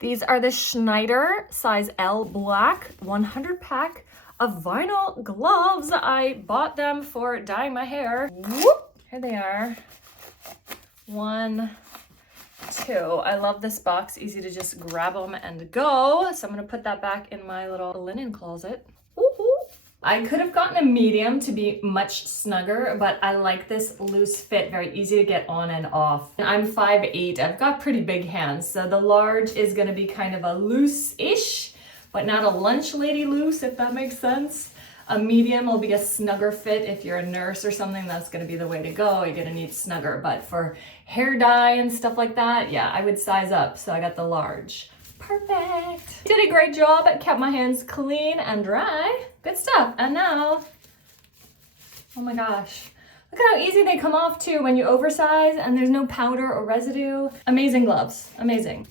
These are the Schneider size L black 100 pack of vinyl gloves. I bought them for dyeing my hair. Whoop! Here they are. 1, 2. I love this box, easy to just grab them and go. So I'm gonna put that back in my little linen closet. Woo-hoo. I could have gotten a medium to be much snugger, but I like this loose fit, very easy to get on and off. And I'm 5'8", I've got pretty big hands, so the large is gonna be kind of a loose-ish, but not a lunch lady loose, if that makes sense. A medium will be a snugger fit. If you're a nurse or something, that's gonna be the way to go. You're gonna need snugger, but for hair dye and stuff like that, yeah, I would size up, so I got the large. Perfect. Did a great job. Kept my hands clean and dry. Good stuff. And now, oh my gosh. Look at how easy they come off too when you oversize and there's no powder or residue. Amazing gloves. Amazing.